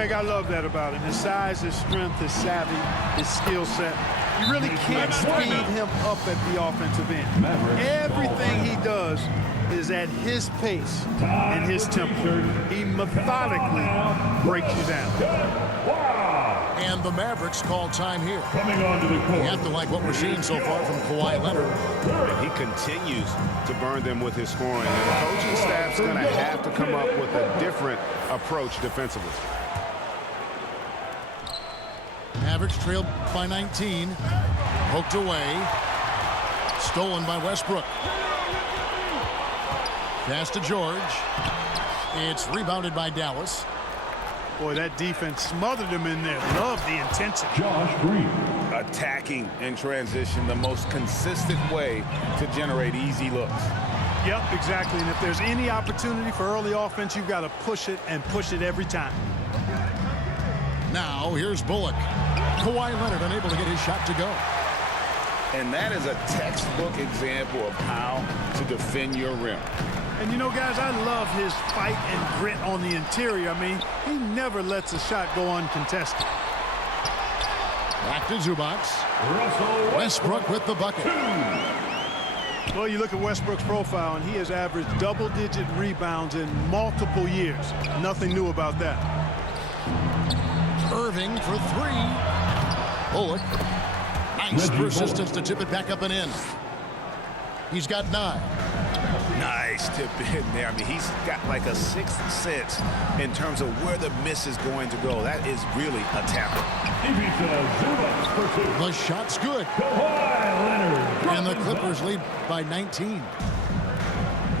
Greg, I love that about him. His size, his strength, his savvy, his skill set. You really can't speed him up at the offensive end. Everything he does is at his pace and his tempo. He methodically breaks you down. And the Mavericks call time here. Coming onto the court. You have to like what we're seeing so far from Kawhi Leonard. And he continues to burn them with his scoring. And the coaching staff's going to have to come up with a different approach defensively. Mavericks trailed by 19. Poked away. Stolen by Westbrook. Pass to George. It's rebounded by Dallas. Boy, that defense smothered him in there. Love the intensity. Josh Green. Attacking in transition, the most consistent way to generate easy looks. Yep, exactly. And if there's any opportunity for early offense, you've got to push it and push it every time. Now, here's Bullock. Kawhi Leonard unable to get his shot to go. And that is a textbook example of how to defend your rim. And, you know, guys, I love his fight and grit on the interior. I mean, he never lets a shot go uncontested. Back to Zubac. Westbrook with the bucket. Well, you look at Westbrook's profile, and he has averaged double-digit rebounds in multiple years. Nothing new about that. Irving for three. Bullock. Nice persistence to tip it back up and in. He's got 9. Nice tip in there. I mean, he's got like a sixth sense in terms of where the miss is going to go. That is really a tapper. The shot's good. And the Clippers lead by 19.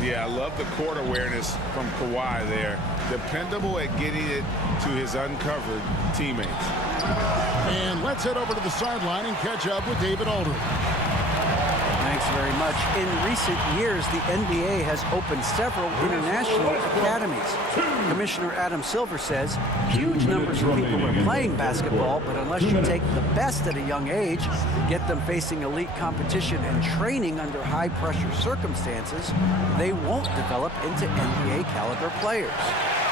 Yeah, I love the court awareness from Kawhi there. Dependable at getting it to his uncovered teammates. And let's head over to the sideline and catch up with David Aldridge. Thanks very much. In recent years, the NBA has opened several international academies. Commissioner Adam Silver says huge numbers of people are playing basketball, but unless you take the best at a young age, get them facing elite competition and training under high-pressure circumstances, they won't develop into NBA-caliber players.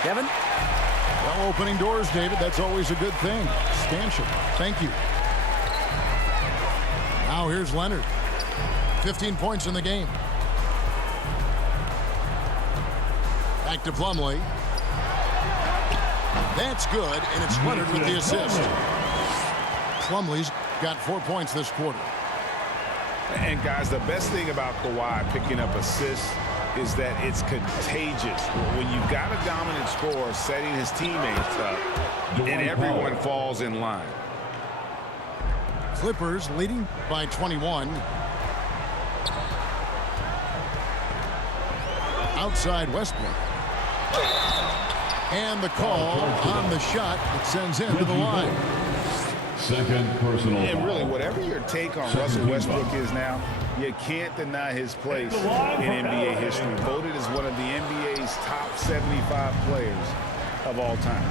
Kevin? Well, opening doors, David, that's always a good thing. Expansion. Thank you. Now here's Leonard. 15 points in the game. Back to Plumlee. That's good, and it's Leonard with the assist. Plumlee's got 4 points this quarter. And guys, the best thing about Kawhi picking up assists is that it's contagious. When you've got a dominant scorer setting his teammates up, and everyone falls in line. Clippers leading by 21. Outside Westbrook. And the call on the shot that sends him to the line. Second personal. And really, whatever your take on Russell Westbrook is now, you can't deny his place in NBA history. Voted as one of the NBA's top 75 players of all time.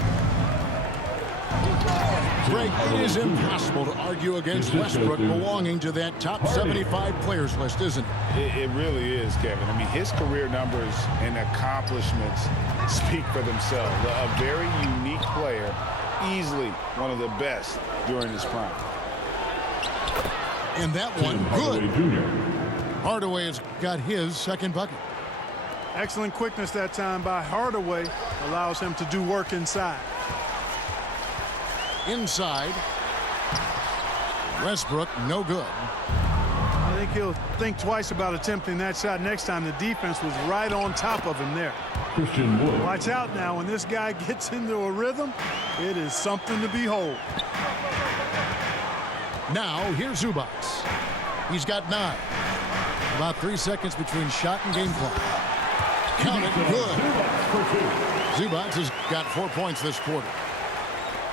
Greg, it is impossible to argue against Westbrook belonging to that top 75 players list, isn't it? It really is, Kevin. I mean, his career numbers and accomplishments speak for themselves. A very unique player, easily one of the best during his prime. And that one, good. Hardaway has got his second bucket. Excellent quickness that time by Hardaway. Allows him to do work inside. Inside. Westbrook, no good. I think he'll think twice about attempting that shot next time. The defense was right on top of him there. Christian Wood. Watch out now. When this guy gets into a rhythm, it is something to behold. Now, here's Zubac. He's got 9. About 3 seconds between shot and game clock. Count it, good. Zubac has got 4 points this quarter.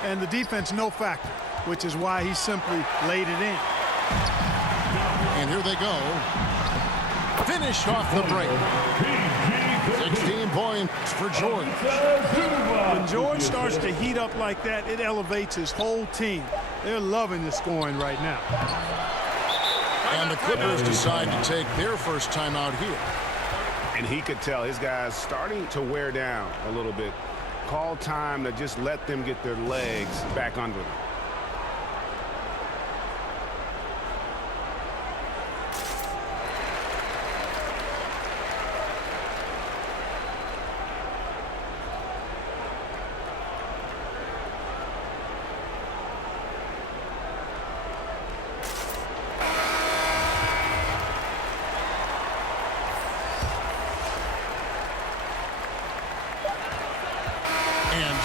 And the defense no factor, which is why he simply laid it in. And here they go. Finished off the break. 16 points for George. When George starts to heat up like that, it elevates his whole team. They're loving the scoring right now. And the Clippers decide to take their first time out here. And he could tell his guys starting to wear down a little bit Call time to just let them get their legs back under them.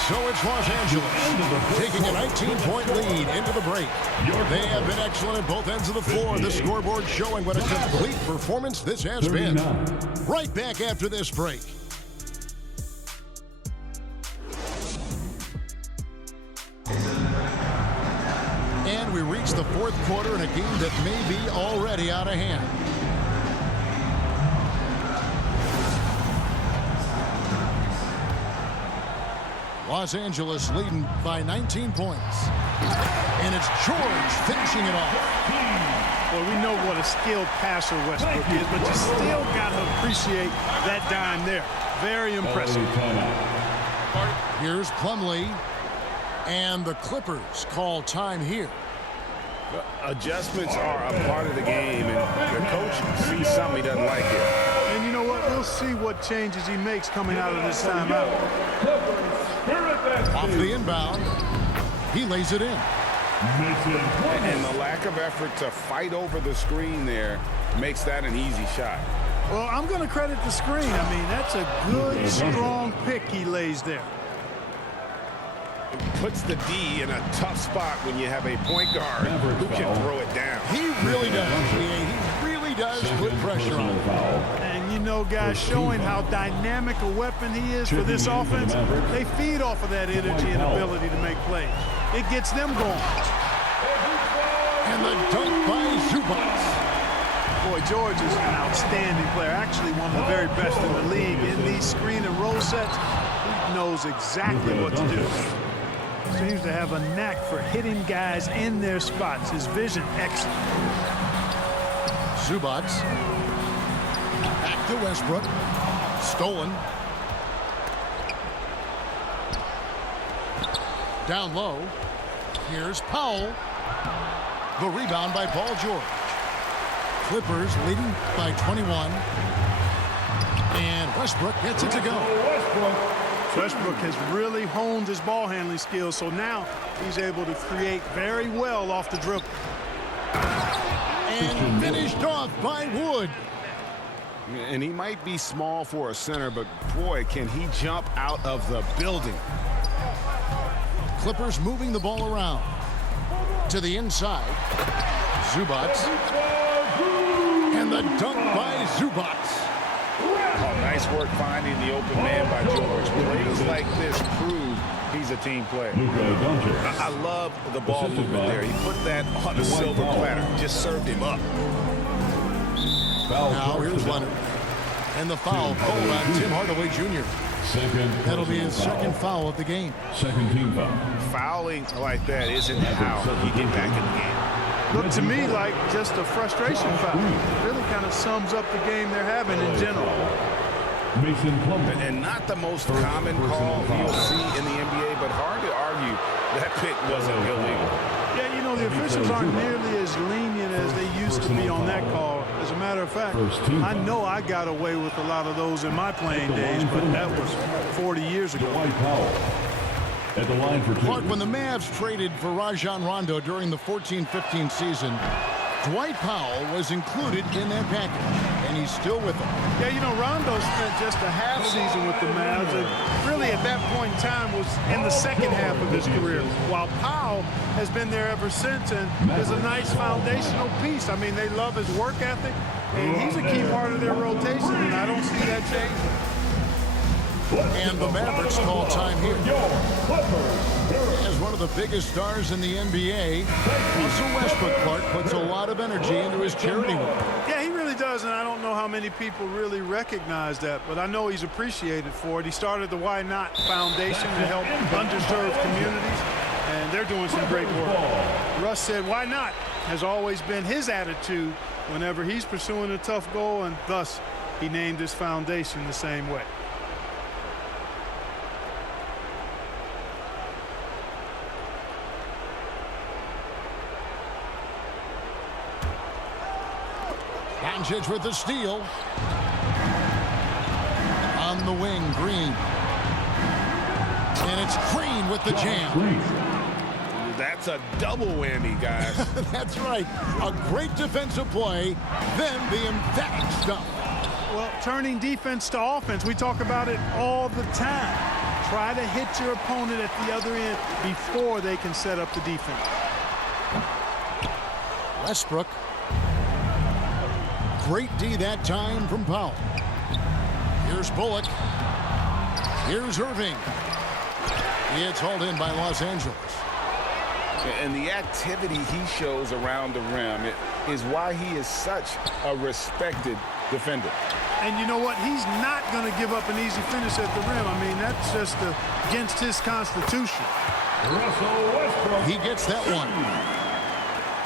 So it's Los Angeles taking a 19-point lead into the break. They have been excellent at both ends of the floor. The scoreboard showing what a complete performance this has been. Right back after this break. And we reach the fourth quarter in a game that may be already out of hand. Los Angeles leading by 19 points. And it's George finishing it off. Well, we know what a skilled passer Westbrook is, but you still got to appreciate that dime there. Very impressive. Here's Plumlee. And the Clippers call time here. Adjustments are a part of the game, and the coach sees something he doesn't like it. And you know what? We'll see what changes he makes coming out of this timeout. Off the inbound, he lays it in. And the lack of effort to fight over the screen there makes that an easy shot. Well, I'm going to credit the screen. I mean, that's a good, strong pick he lays there. It puts the D in a tough spot when you have a point guard who can throw it down. He really does. He really does put pressure on him. And you know, guys, showing how dynamic a weapon he is for this offense, they feed off of that energy and ability to make plays. It gets them going. And the dunk by Zubac. Boy, George is an outstanding player, actually one of the very best in the league. In these screen and roll sets, he knows exactly what to do. Seems to have a knack for hitting guys in their spots. His vision, excellent. Zubac. Back to Westbrook. Stolen. Down low. Here's Powell. The rebound by Paul George. Clippers leading by 21. And Westbrook gets it to go. Westbrook has really honed his ball handling skills, so now he's able to create very well off the dribble. And finished off by Wood. And he might be small for a center, but boy, can he jump out of the building. Clippers moving the ball around. To the inside. Zubac. And the dunk by Zubac. Oh, nice work finding the open man by George. Plays like this prove he's a team player. I love the ball movement there. He put that on a silver platter. Just served him up. Now here's Leonard. And the foul called on Tim Hardaway Jr. That'll be his second foul of the game. Second team foul. Fouling like that isn't how you get back in the game. Looked to me like just a frustration foul. Really kind of sums up the game they're having in general. Mason Plumlee. And not the most common call you'll see in the NBA, but hard to argue that pick wasn't illegal. Yeah, you know, the officials aren't nearly as lenient as they used to be on that call. As a matter of fact, I know I got away with a lot of those in my playing days, but that was 40 years ago. Dwight Powell at the line for two. Clark, when the Mavs traded for Rajon Rondo during the 14-15 season, Dwight Powell was included in that package, and he's still with them. Yeah, you know, Rondo spent just a half season with the Mavs, and really at that point in time was in the second half of his career, while Powell has been there ever since and is a nice foundational piece. I mean, they love his work ethic, and he's a key part of their rotation, and I don't see that changing. And the Mavericks call time here. As one of the biggest stars in the NBA, Russell Westbrook, Clark, puts a lot of energy into his charity work. Yeah, he really does, and I don't know how many people really recognize that, but I know he's appreciated for it. He started the Why Not Foundation to help underserved communities, and they're doing some great work. Russ said, why not? Has always been his attitude whenever he's pursuing a tough goal, and thus he named his foundation the same way. Doncic with the steal. On the wing, Green. And it's Green with the jam. Green. That's a double whammy, guys. That's right. A great defensive play, then the emphatic stuff. Well, turning defense to offense, we talk about it all the time. Try to hit your opponent at the other end before they can set up the defense. Westbrook. Great D that time from Powell. Here's Bullock. Here's Irving. It's hauled in by Los Angeles. And the activity he shows around the rim is why he is such a respected defender. And you know what? He's not going to give up an easy finish at the rim. I mean, that's just against his constitution. Russell Westbrook. He gets that one.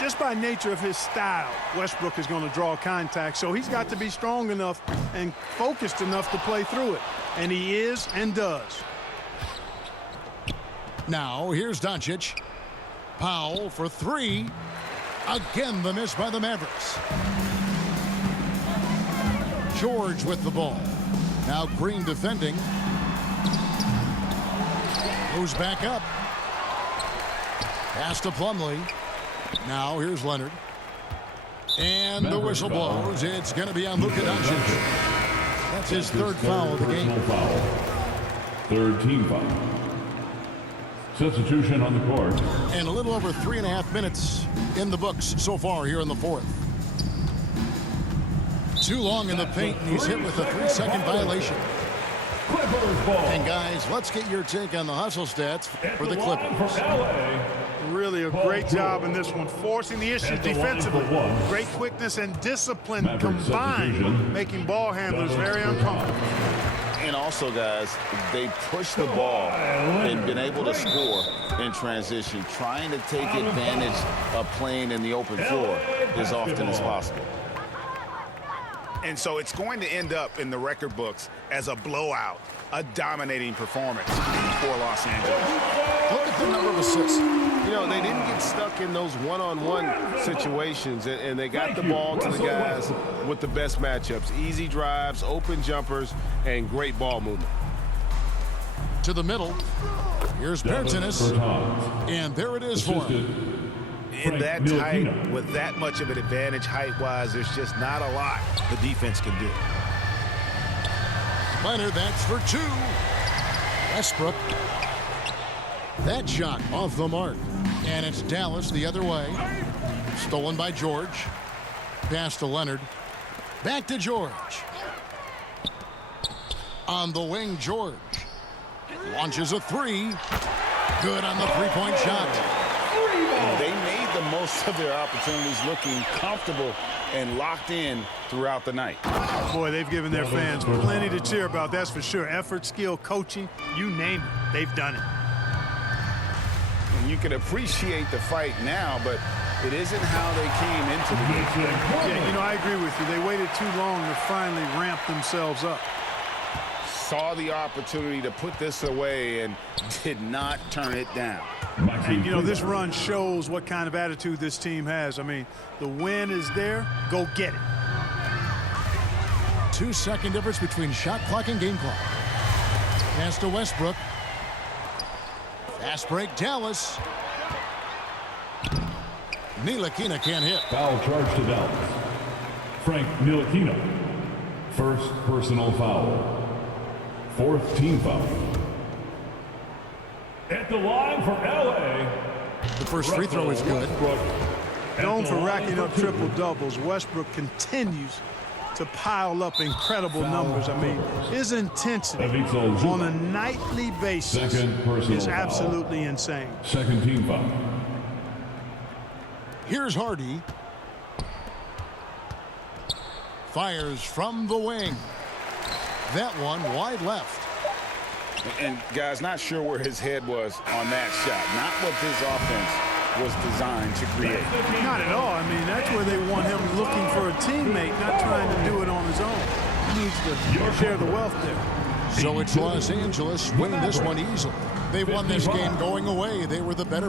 Just by nature of his style, Westbrook is going to draw contact, so he's got to be strong enough and focused enough to play through it. And he is and does. Now, here's Doncic. Powell for three. Again, the miss by the Mavericks. George with the ball. Now Green defending. Moves back up. Pass to Plumlee. Now here's Leonard. And the whistle blows. It's going to be on Luka Doncic. That's his third foul of the game. Foul. Third team foul. Substitution on the court. And a little over 3.5 minutes in the books so far here in the fourth. Too long in the paint, and he's hit with a 3-second violation. Clippers ball. And guys, let's get your take on the hustle stats for the Clippers. Really a great job in this one, forcing the issue defensively. Great quickness and discipline combined, making ball handlers very uncomfortable. And also, guys, they push the ball and been able to score in transition, trying to take advantage of playing in the open floor as often as possible. And so it's going to end up in the record books as a blowout, a dominating performance for Los Angeles. Look at the number of assists. You know, they didn't get stuck in those one-on-one situations, and they got the ball to the guys with the best matchups. Easy drives, open jumpers, and great ball movement. To the middle. Here's Bertans. And there it is for him. In that tight, with that much of an advantage height-wise, there's just not a lot the defense can do. Leonard, that's for two. Westbrook. That shot off the mark. And it's Dallas the other way. Stolen by George. Pass to Leonard. Back to George. On the wing, George. Launches a three. Good on the three-point shot. They made the most of their opportunities, looking comfortable and locked in throughout the night. Boy, they've given their fans plenty to cheer about, that's for sure. Effort, skill, coaching, you name it, they've done it. And you can appreciate the fight now, but it isn't how they came into the game. Yeah, you know, I agree with you. They waited too long to finally ramp themselves up. Saw the opportunity to put this away and did not turn it down. And, you know, this run shows what kind of attitude this team has. I mean, the win is there. Go get it. 2-second difference between shot clock and game clock. Pass to Westbrook. Fast break, Dallas. Ntilikina can't hit. Foul charge to Dallas. Frank Ntilikina. First personal foul. Fourth team foul. At the line for LA. The first free throw is good. Known for racking up triple doubles, Westbrook continues to pile up incredible numbers. I mean, his intensity on a nightly basis is absolutely insane. Second team foul. Here's Hardy. Fires from the wing. That one wide left. And, guys, not sure where his head was on that shot. Not what this offense was designed to create. Not at all. I mean, that's where they want him looking for a teammate, not trying to do it on his own. He needs to share the wealth there. So it's Los Angeles winning this one easily. They won this game going away. They were the better